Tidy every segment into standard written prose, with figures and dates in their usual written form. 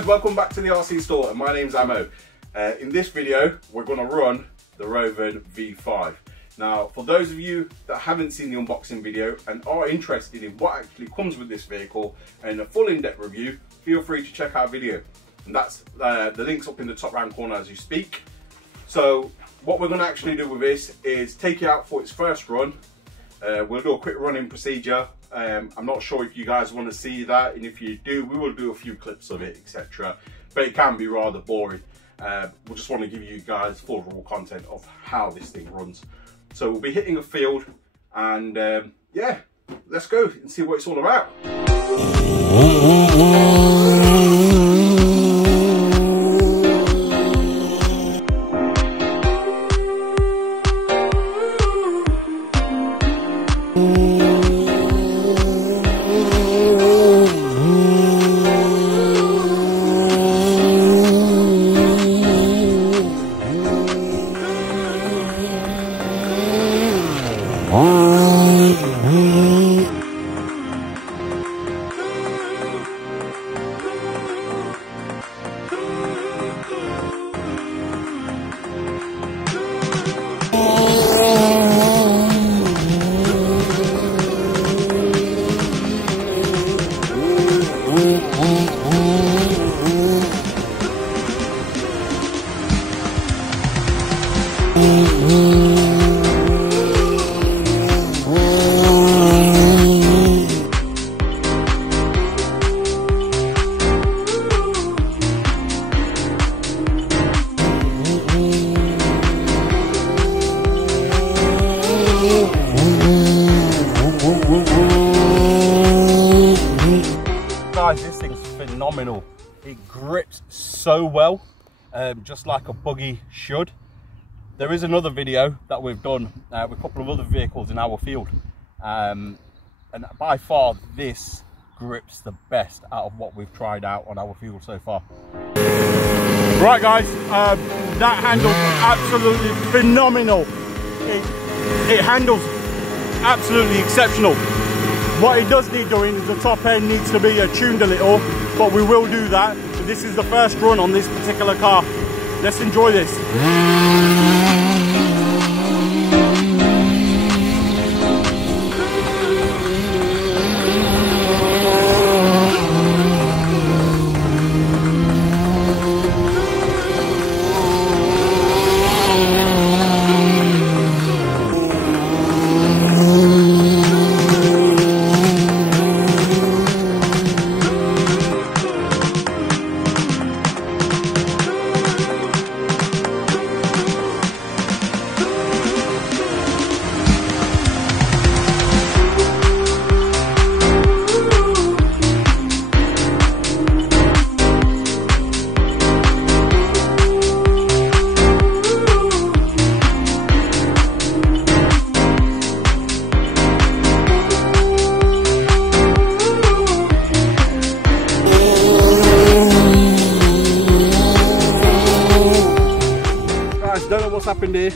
guys, welcome back to the RC store, and my name's Ammo. In this video we're going to run the Rovan V5. Now for those of you that haven't seen the unboxing video and are interested in what actually comes with this vehicle and a full in-depth review, feel free to check our video, and that's the link's up in the top right corner as you speak. So what we're going to actually do with this is take it out for its first run. We'll do a quick running procedure. I'm not sure if you guys want to see that, and if you do, we will do a few clips of it, etc. But it can be rather boring. We just want to give you guys full raw content of how this thing runs. So we'll be hitting a field, and yeah, let's go and see what it's all about. Guys, this thing's phenomenal. It grips so well, just like a buggy should. There is another video that we've done with a couple of other vehicles in our field, and by far this grips the best out of what we've tried out on our field so far. Right guys, that handles absolutely phenomenal. It handles absolutely exceptional. What it does need doing is the top end needs to be tuned a little, but we will do that. But this is the first run on this particular car. Let's enjoy this. Don't know what's happened here.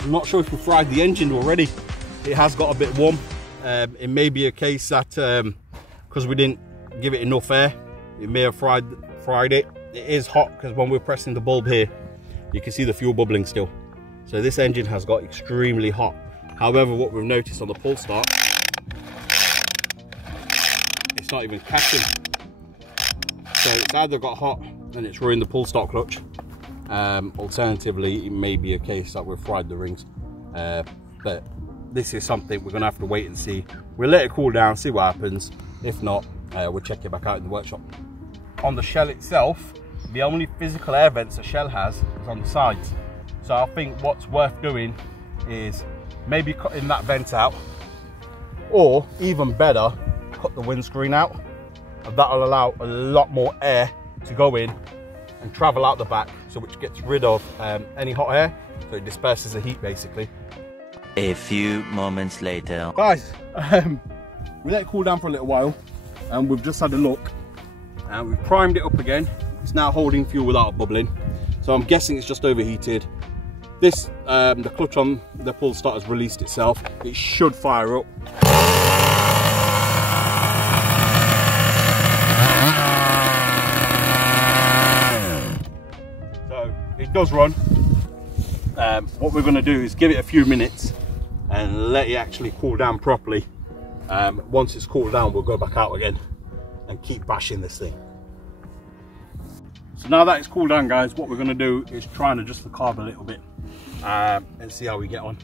I'm not sure if we fried the engine already. It has got a bit warm. It may be a case that because we didn't give it enough air, it may have fried it. It is hot because when we're pressing the bulb here, you can see the fuel bubbling still. So this engine has got extremely hot. However, what we've noticed on the pull start, it's not even catching. So it's either got hot and it's ruined the pull start clutch. Alternatively, it may be a case that we've fried the rings, but this is something we're gonna have to wait and see. We'll let it cool down, see what happens. If not, we'll check it back out in the workshop. On the shell itself, the only physical air vents the shell has is on the sides. So I think what's worth doing is maybe cutting that vent out, or even better, cut the windscreen out, and that'll allow a lot more air to go in and travel out the back, so which gets rid of any hot air, so it disperses the heat basically. A few moments later. Guys, we let it cool down for a little while, and we've just had a look, and we've primed it up again. It's now holding fuel without bubbling, so I'm guessing it's just overheated. This, the clutch on the pull start has released itself. It should fire up. it does run, what we're going to do is give it a few minutes and let it actually cool down properly. Once it's cooled down, we'll go back out again and keep bashing this thing. So now that it's cooled down, guys, what we're going to do is try and adjust the carb a little bit and see how we get on.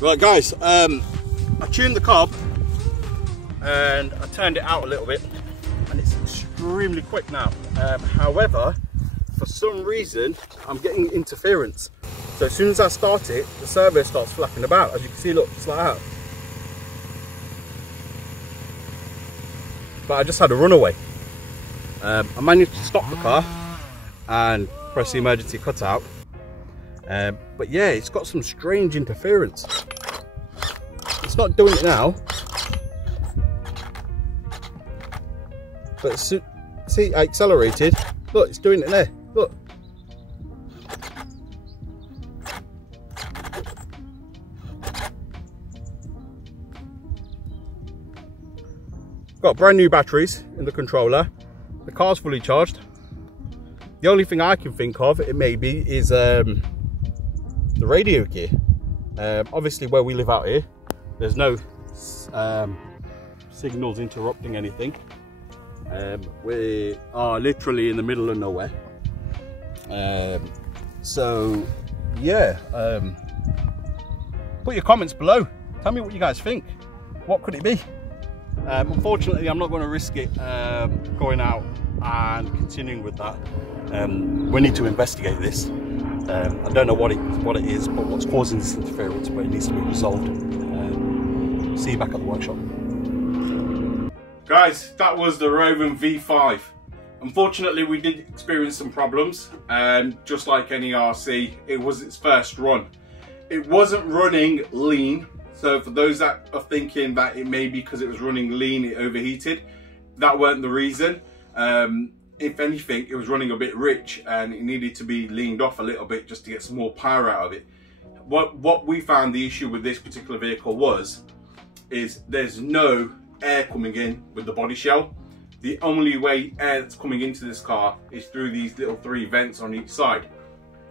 Right guys, I tuned the carb and I turned it out a little bit and it's extremely quick now. However, for some reason I'm getting interference. So as soon as I start it, the servo starts flapping about. As you can see, look, it's like that. But I just had a runaway. I managed to stop the car and press the emergency cutout. But yeah, it's got some strange interference. It's not doing it now, but see, I accelerated. Look, it's doing it there. Look. Got brand new batteries in the controller. The car's fully charged. The only thing I can think of it may be is the radio gear. Obviously where we live out here, there's no signals interrupting anything. We are literally in the middle of nowhere. So yeah, put your comments below. Tell me what you guys think. What could it be? Unfortunately, I'm not going to risk it going out and continuing with that. We need to investigate this. I don't know what it is, but what's causing this interference, but it needs to be resolved. See you back at the workshop. Guys, that was the Rovan V5. Unfortunately, we did experience some problems, and just like any RC, it was its first run. It wasn't running lean, so for those that are thinking that it may be because it was running lean, it overheated, that weren't the reason. If anything, it was running a bit rich and it needed to be leaned off a little bit just to get some more power out of it. what we found the issue with this particular vehicle is there's no air coming in with the body shell. The only way air that's coming into this car is through these little 3 vents on each side.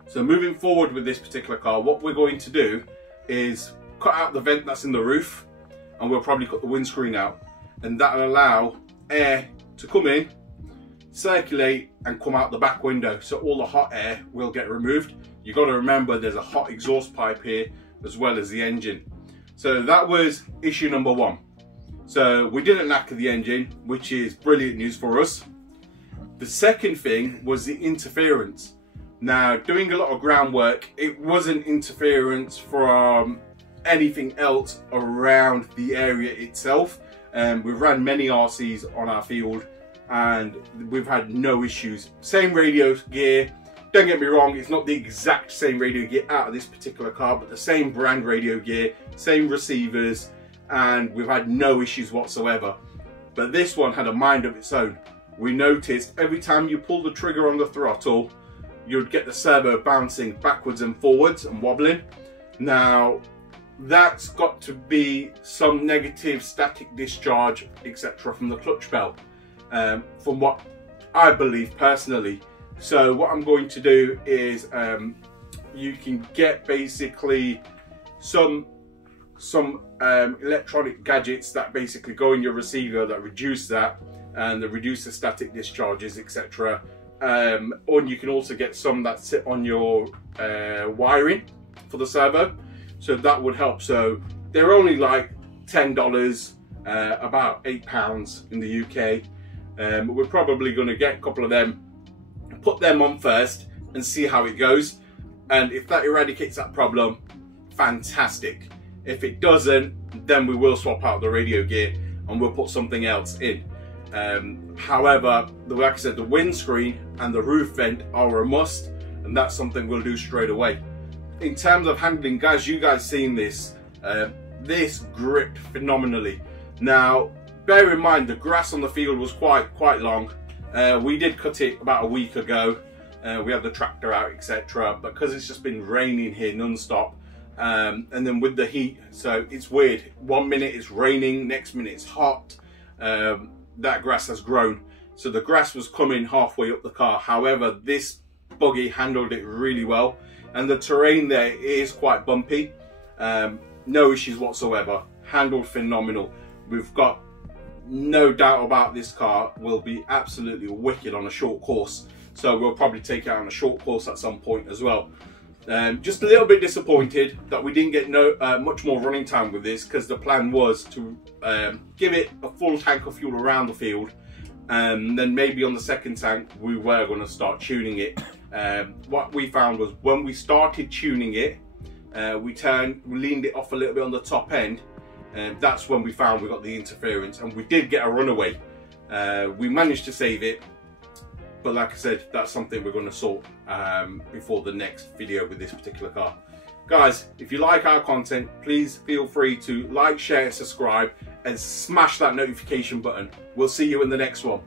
So moving forward with this particular car, what we're going to do is cut out the vent that's in the roof, and we'll probably cut the windscreen out, and that'll allow air to come in, circulate, and come out the back window, so all the hot air will get removed. You've got to remember there's a hot exhaust pipe here as well as the engine. So that was issue number 1. So we didn't knacker the engine, which is brilliant news for us. The second thing was the interference. Now, doing a lot of groundwork, it wasn't interference from anything else around the area itself. We've ran many RCs on our field and we've had no issues. Same radio gear, don't get me wrong, it's not the exact same radio gear out of this particular car, but the same brand radio gear, same receivers, and we've had no issues whatsoever. But this one had a mind of its own. We noticed every time you pull the trigger on the throttle, you'd get the servo bouncing backwards and forwards and wobbling. Now, that's got to be some negative static discharge, etc., from the clutch belt, from what I believe personally. So what I'm going to do is you can get basically some electronic gadgets that basically go in your receiver that reduce that, and that reduce the static discharges, etc. Or you can also get some that sit on your wiring for the servo, so that would help. So they're only like $10, about £8 in the UK. But we're probably going to get a couple of them, put them on first and see how it goes, and if that eradicates that problem, fantastic. If it doesn't, then we will swap out the radio gear and we'll put something else in. However, like I said, the windscreen and the roof vent are a must, and that's something we'll do straight away. In terms of handling, guys, you guys seen this, this gripped phenomenally. Now, bear in mind the grass on the field was quite long. We did cut it about a week ago. We had the tractor out, etc. Because it's just been raining here non-stop, and then with the heat, so it's weird. 1 minute it's raining, next minute it's hot. That grass has grown, so the grass was coming halfway up the car. However, this buggy handled it really well, and the terrain there is quite bumpy. No issues whatsoever, handled phenomenal. We've got no doubt about this car will be absolutely wicked on a short course, so we'll probably take it on a short course at some point as well. Just a little bit disappointed that we didn't get much more running time with this, because the plan was to give it a full tank of fuel around the field, and then maybe on the second tank we were going to start tuning it. What we found was when we started tuning it, we leaned it off a little bit on the top end, and that's when we found we got the interference, and we did get a runaway. We managed to save it, but like I said, that's something we're going to sort before the next video with this particular car. Guys, if you like our content, please feel free to like, share, and subscribe, and smash that notification button. We'll see you in the next one.